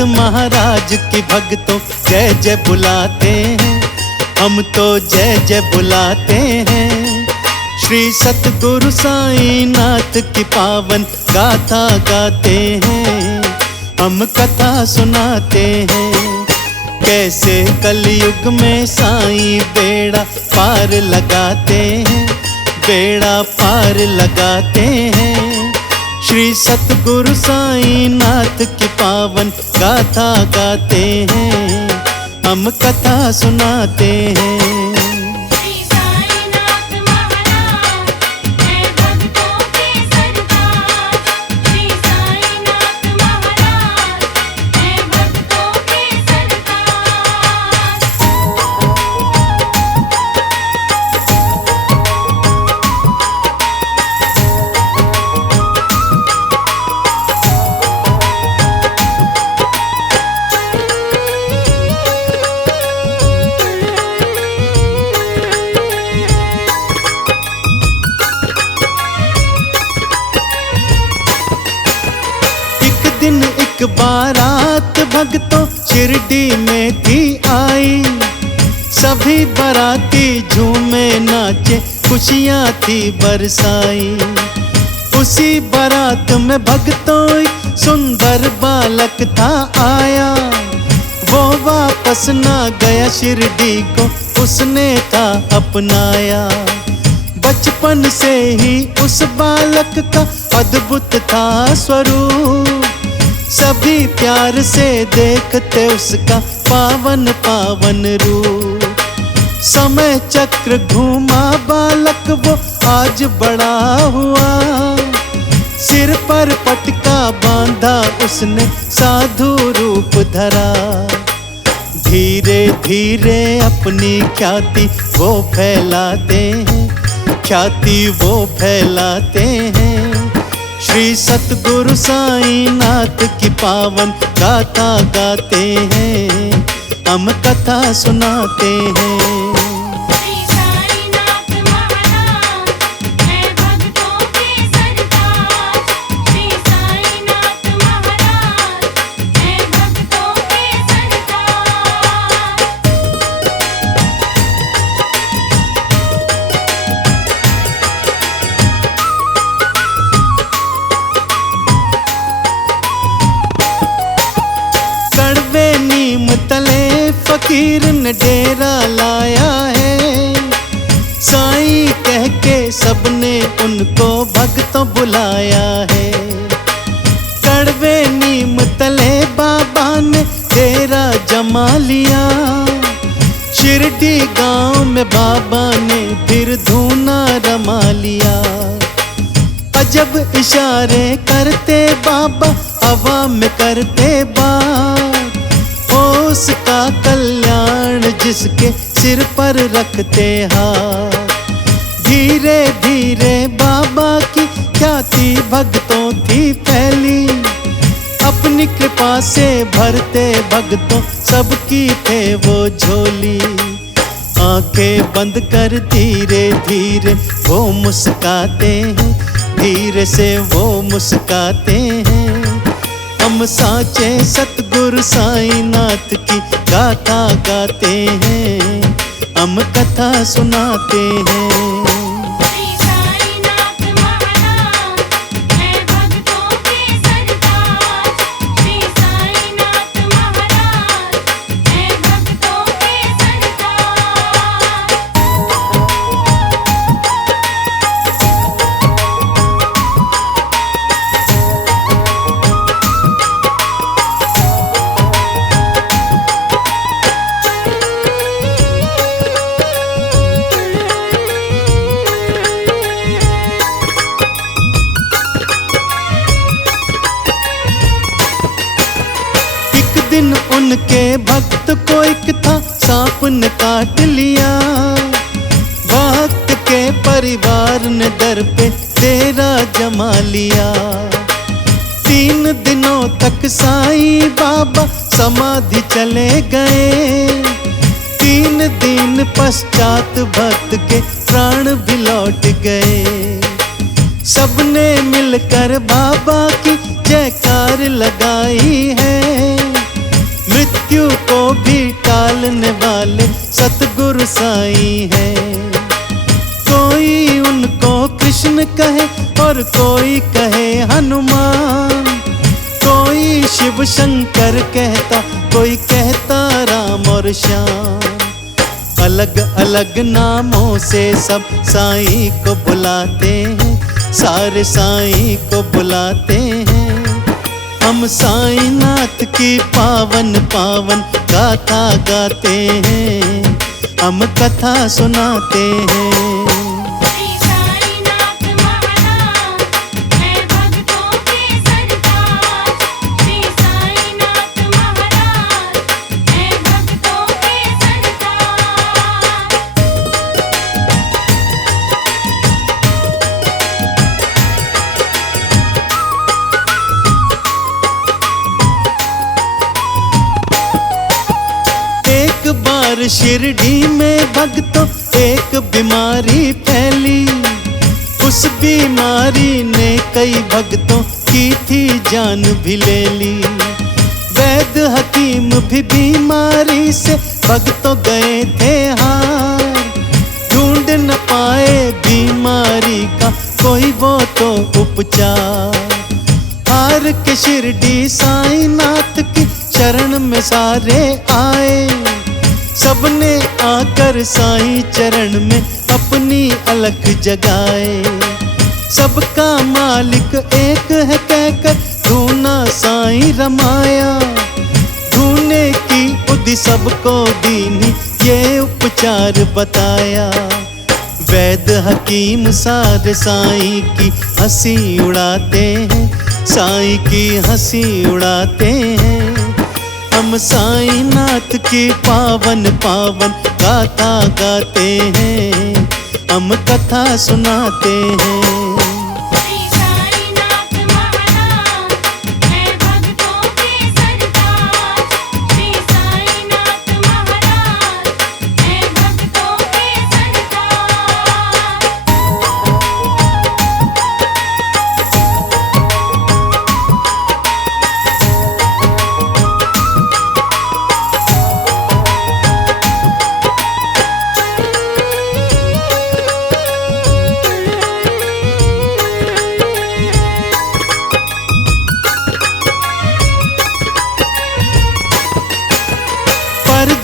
नाथ महाराज की भक्तों जय जय बुलाते हैं, हम तो जय जय बुलाते हैं। श्री सतगुरु साईं नाथ की पावन गाथा गाते हैं, हम कथा सुनाते हैं। कैसे कलयुग में साईं बेड़ा पार लगाते हैं, बेड़ा पार लगाते हैं। श्री सतगुरु साईं नाथ की पावन गाथा गाते हैं, हम कथा सुनाते हैं। दिन एक बारात भक्तों शिरडी में थी आई, सभी बाराती झूमे नाचे खुशियां थी बरसाई। उसी बारात में भक्तों एक सुंदर बालक था आया, वो वापस ना गया शिरडी को उसने था अपनाया। बचपन से ही उस बालक का अद्भुत था स्वरूप, सभी प्यार से देखते उसका पावन पावन रूप। समय चक्र घूमा बालक वो आज बड़ा हुआ, सिर पर पटका बांधा उसने साधु रूप धरा। धीरे धीरे अपनी ख्याति वो फैलाते हैं, ख्याति वो फैलाते हैं। श्री सतगुरु साईं नाथ की पावन गाथा गाते हैं, हम कथा सुनाते हैं। तले फकीर ने डेरा लाया है, साईं कह के सबने उनको भक्तों बुलाया है। कड़वे नीम तले बाबा ने डेरा जमा लिया, शिरडी गांव में बाबा ने फिर धूना रमा लिया। अजब इशारे करते बाबा हवा में करते बात, उसका कल्याण जिसके सिर पर रखते हाथ। धीरे धीरे बाबा की ख्याति भक्तों थी फैली, अपनी कृपा से भरते भक्तों सबकी थे वो झोली। आंखें बंद कर धीरे धीरे वो मुस्काते हैं, धीरे से वो मुस्काते हैं। हम साचे सतगुरु साईं नाथ की गाथा गाते हैं, हम कथा सुनाते हैं। दिन उनके भक्त को एक था सांप ने काट लिया, भक्त के परिवार ने दर पे डेरा जमा लिया। 3 दिनों तक साईं बाबा समाधि चले गए, 3 दिन पश्चात भक्त के प्राण भी लौट गए। सबने मिलकर बाबा की जयकार लगाई है, मृत्यु को भी टालने वाले सतगुरु साईं हैं। कोई उनको कृष्ण कहे और कोई कहे हनुमान, कोई शिव शंकर कहता, कोई कहता राम और श्याम। अलग अलग नामों से सब साईं को बुलाते हैं, सारे साईं को बुलाते हैं। हम साईं नाथ की पावन पावन गाथा गाते हैं, हम कथा सुनाते हैं। शिरडी में भक्तों एक बीमारी फैली, उस बीमारी ने कई भक्तों की थी जान भी ले ली। वैद्य हकीम भी बीमारी से भक्तों गए थे हार, ढूंढ न पाए बीमारी का कोई वो तो उपचार। हार के शिरडी साईं नाथ की शरण में सारे आए, सबने आकर साईं चरण में अपनी अलख जगाए। सबका मालिक एक है कहकर धूना साईं रमाया, धूने की बुद्धि सबको दीनी ये उपचार बताया। वैद्य हकीम सारे साईं की हंसी उड़ाते हैं, साईं की हंसी उड़ाते हैं। हम साईं नाथ की पावन पावन गाथा गाते हैं, हम कथा सुनाते हैं।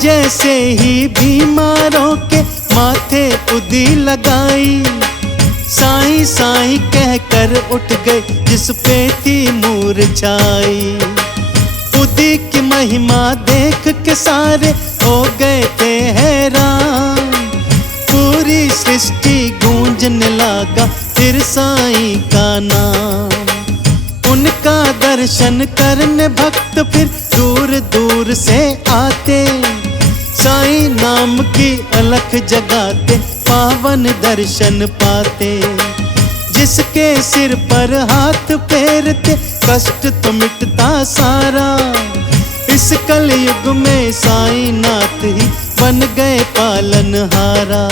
जैसे ही बीमारों के माथे उदी लगाई, साईं साईं कहकर उठ गए जिस पे थी मूर्छाई। उदी की महिमा देख के सारे हो गए थे हैरान, पूरी सृष्टि गूंजने लगा फिर साईं का नाम। उनका दर्शन करने भक्त फिर दूर दूर से आते, साईं नाम की अलख जगाते पावन दर्शन पाते। जिसके सिर पर हाथ फेरते कष्ट तो मिटता सारा, इस कलयुग में साईं नाथ ही बन गए पालनहारा।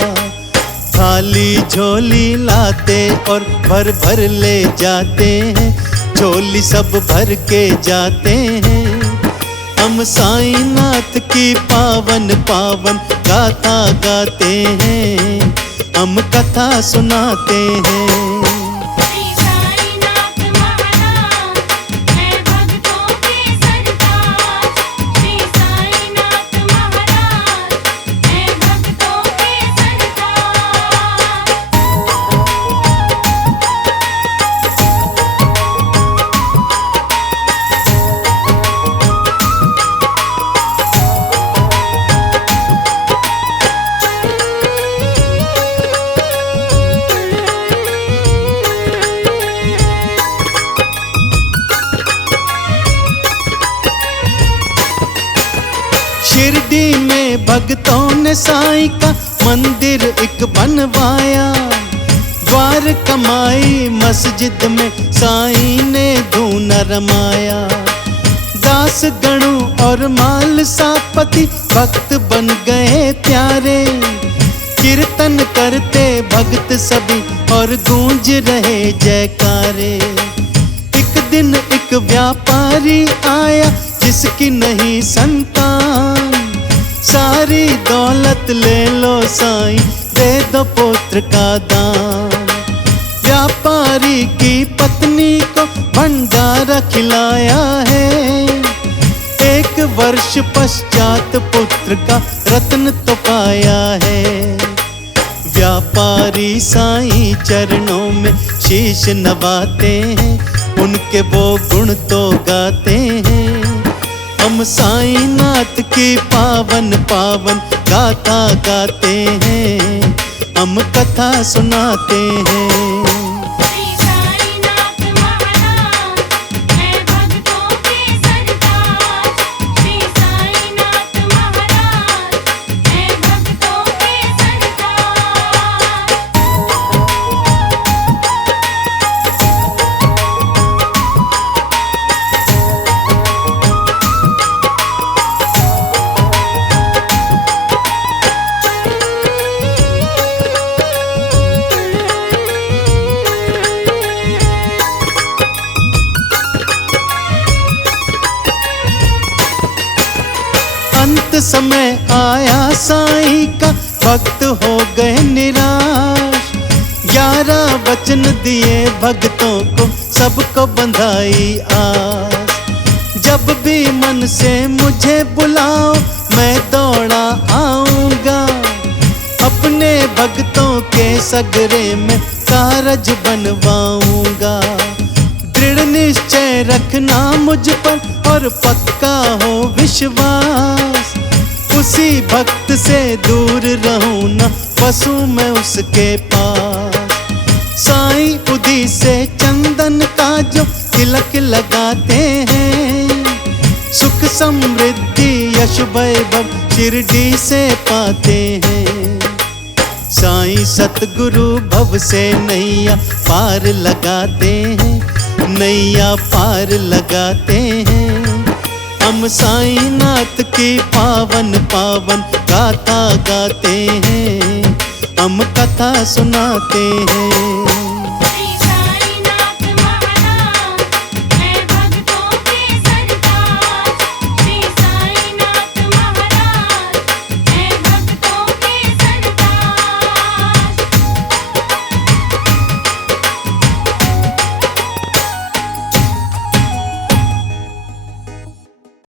खाली झोली लाते और भर भर ले जाते हैं, झोली सब भर के जाते हैं। हम साईं नाथ की पावन पावन गाथा गाते हैं, हम कथा सुनाते हैं। शिरडी में भक्तों ने साईं का मंदिर एक बनवाया, द्वार कमाई मस्जिद में साईं ने धून रमाया। दास गणु और माल सापति भक्त बन गए प्यारे, कीर्तन करते भक्त सभी और गूंज रहे जयकारे। एक दिन एक व्यापारी आया जिसकी नहीं संतान, सारी दौलत ले लो साईं, दे दो पुत्र का दान। व्यापारी की पत्नी को भंडारा खिलाया है, 1 वर्ष पश्चात पुत्र का रत्न तो पाया है। व्यापारी साईं चरणों में शीश नवाते हैं, उनके वो गुण तो गाते हैं। हम साईं नाथ की पावन पावन गाथा गाते हैं, हम कथा सुनाते हैं। अंत समय आया साईं का, भक्त हो गए निराश। 11 वचन दिए भक्तों को, सबको बंधाई आस। जब भी मन से मुझे बुलाओ, मैं दौड़ा आऊंगा। अपने भक्तों के सगरे में कारज बनवाऊंगा। दृढ़ निश्चय रखना मुझ पर और पक्का हो विश्वास। उसी भक्त से दूर रहूं ना, बसूं मैं उसके पास। साईं उदी से चंदन का जो तिलक लगाते हैं, सुख समृद्धि यश वैभव शिरडी से पाते हैं। साईं सतगुरु भव से नैया पार लगाते हैं, नैया पार लगाते हैं। हम साईं नाथ की पावन पावन गाथा गाते हैं, हम कथा सुनाते हैं।